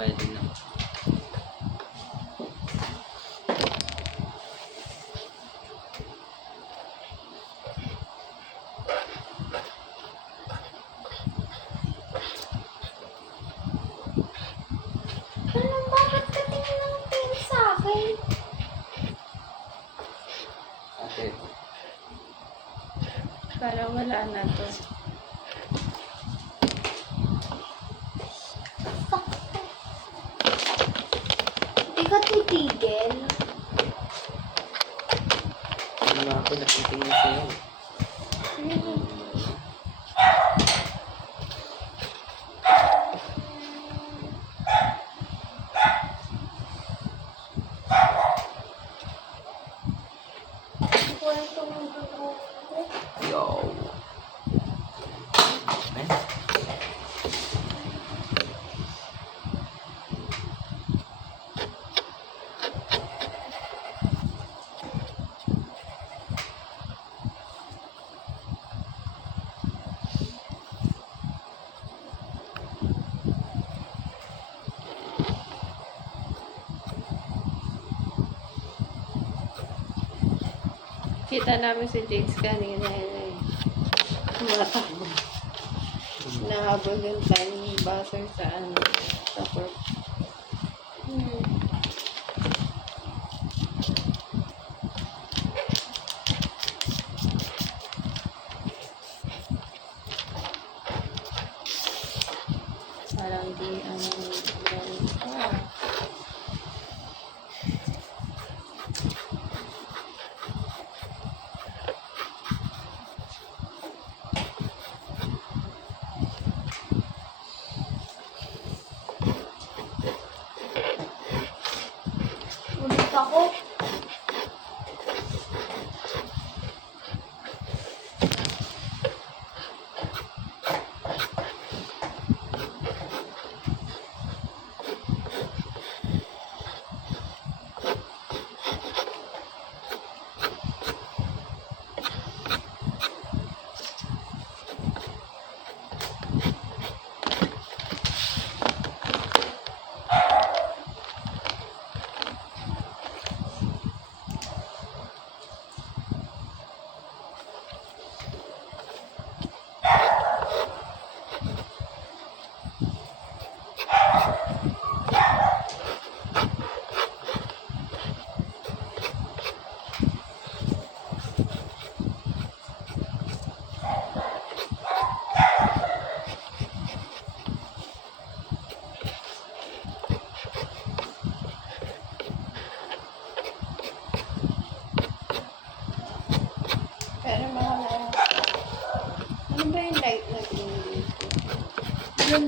pwede na. Ano, bakit ka tingin ng tingin sa akin? Ate, Para wala na to. Hindi ka titigil. ano nga ako nakitingin sa'yo. Kwento mo ko. Yo! Eh? Kita namin si Jakes kanina eh. Tumatakbo. Nahabol yung time buzzer sa ano, sa court. Parang di ano, Ulit ako. pero mga ano ba yung light na green dito? Yun.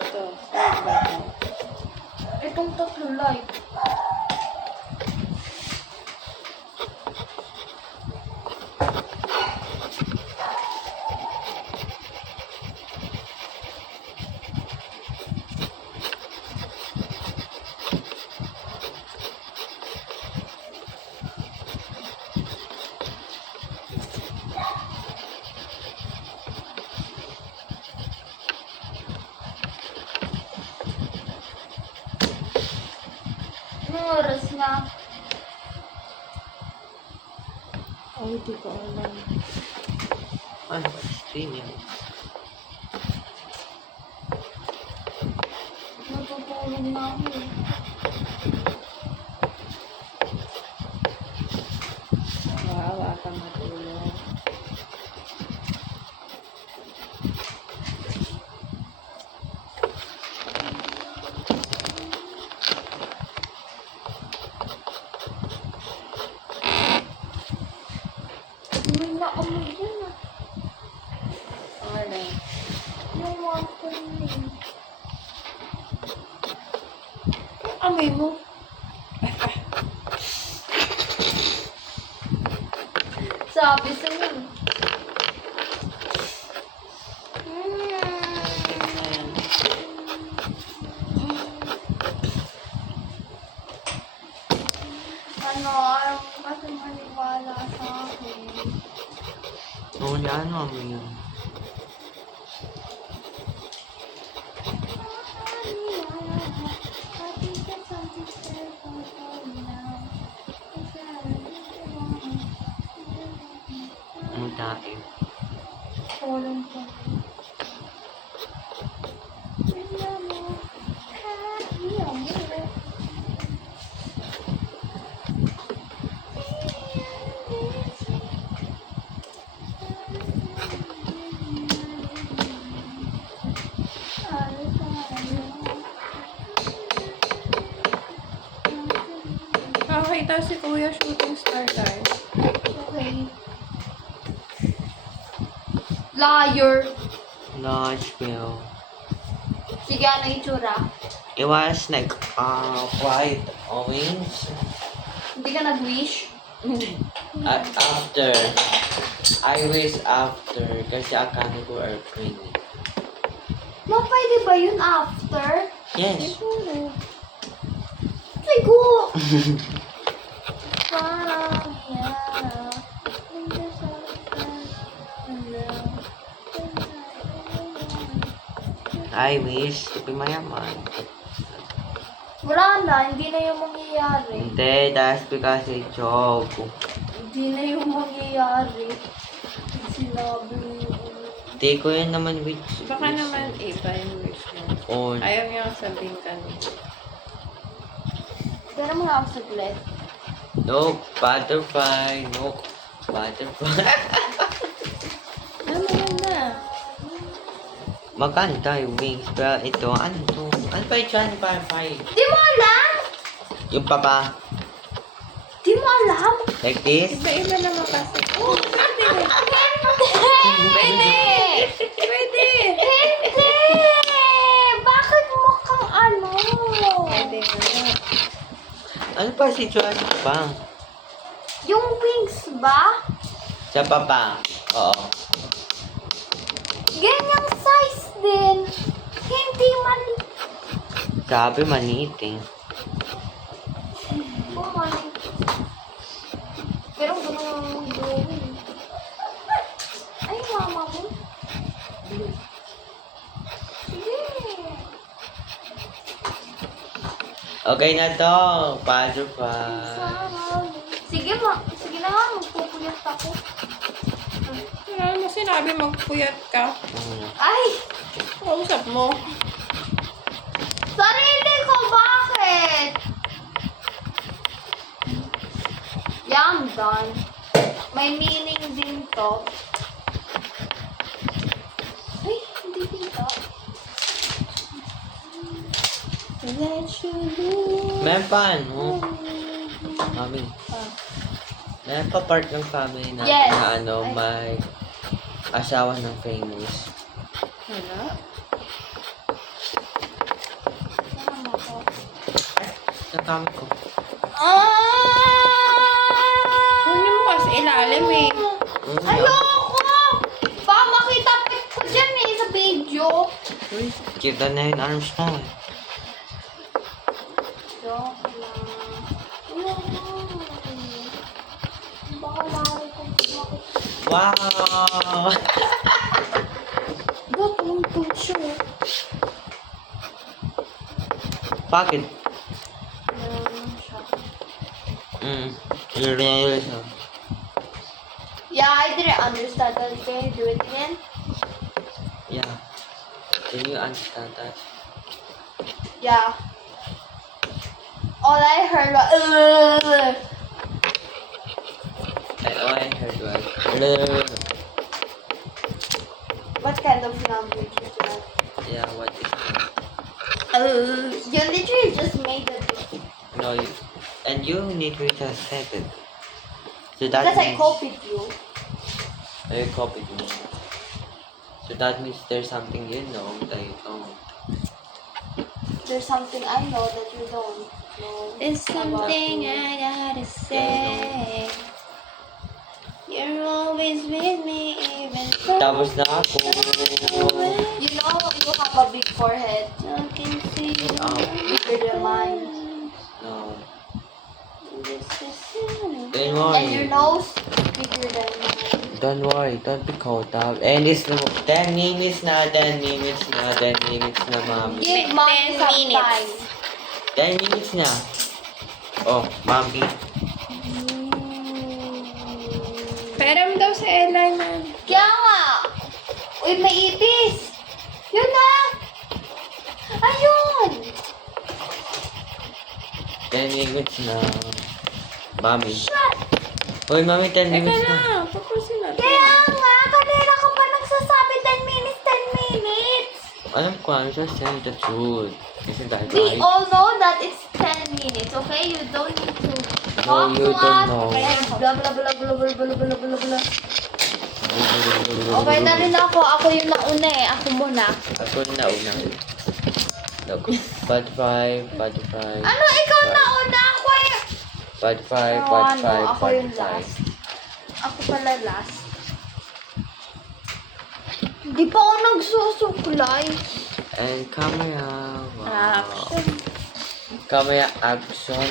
Ito, light ba ito? Itong tatlo light. Anong oras na? Oh, hindi ko alam. Ano ba? Stream yan. Natutulog na ako eh. Wawa ka matulog. May naamoy yan ah. Ano? Yung water na yun. Yung amoy mo? Sabi sa'yo. Ayan. Ano, ayaw ko kasi maniwala sa akin. Oo, ano mo yun? Ang tayo. Walang pa. Okay, tapos si Kuya shooting star tayo. Okay. Liar. Nashville. Sige, ano yung itsura? It was like, white orange. Hindi ka nag-wish? After. I wish after. Kasi akala ko airplane. Ma, pwede ba yun after? Yes. Sigo! Parang, yeah. I wish to be mayaman. Wala na, hindi na yung mangyayari. Hindi, that's because I joke. Hindi na yung mangyayari. Sinabi mo yung Hindi ko yan naman wish. Baka naman iba yung wish mo. On. Ayaw niya sabihin kanina. Pero mga ako saglit. No, butterfly. No, butterfly. Ano na? Maganda yung wings. Pero ito, ano to? Ano pa yung chan butterfly? Di mo alam? Yung papa. Di mo alam? Like this? Iba-iba naman kasi. Oh, Pwede! Pwede! Pwede! Hindi! Bakit mukhang ano? Pwede na. Ano pa si Chuan pa? Yung wings ba? Sa papa. Oo. Ganyang size din. Hindi mali. Sabi maliit eh. Bumalik. Pero ganun ang gawin. Ay, mama mo. Sige. Okay na to. Butterfly. Sige, ma. Sige na nga. Magpupuyat ako. Ano mo sinabi magpuyat ka? Ay! Kausap mo. Sarili ko, bakit? Yeah, I'm done. May meaning din to. Ay, hindi dito. Let you do. Meron pa ano? Mami. Ah. Meron pa part ng family natin Yes. na ano, Ay. may asawa ng famous. Wala. Ano to? Nakamit ko. Huwag niyo mo kasi ilalim eh. Ayoko! Baka makita ko dyan eh sa video. Uy, kita na yung arms mo eh. Joke lang. Ayoko. Baka lari ko makita. Wow! Ba't ang tucho? Bakit? Siya. Real siya. Yeah, I didn't understand that. Can you do it again? Yeah. Can you understand that? Yeah. All I heard was All I heard was what kind of language is that? yeah, what is that? You literally just made it. No, and you need to translate it. So that Because I means copied you. you copied me. So that means there's something you know that you don't. There's something I know that you don't know. There's about something me. I gotta say. You're always with me, even Tapos na ako. You know, you have a big forehead. I can see Bigger than mine. No. this is Then why? And your nose, bigger than mine. Don't worry, don't be caught up. And it's 10 minutes na, 10 minutes na, 10 minutes na, Mommy. Give 10 mommy some minutes. time. 10 minutes na. Oh, Mommy. Peram daw sa airline na. Kaya nga. Uy, may ipis. Yun na. Ayun. 10 minutes na. Mommy. Shut. Uy, Mommy, 10 Teka minutes na. na, tapusin natin. Kaya nga. Kanina ka pa nagsasabi 10 minutes, 10 minutes. Alam ko, I'm just telling the truth. Isn't that We right? all know that it's 10 minutes, okay? You don't need to No, talk you to don't us. know. And blah, blah, blah, blah, blah, blah, blah, blah, blah. Okay na rin ako. Ako yung nauna eh. Ako muna. Ako na una. Look, bad five, bad five. Ano? Ikaw nauna? Ako eh. Bad five, Oh, bad ano? five, Ako bad yung five. last. Ako pala last. Di pa ako nagsusuklay. And camera. Wow. Action. Camera action.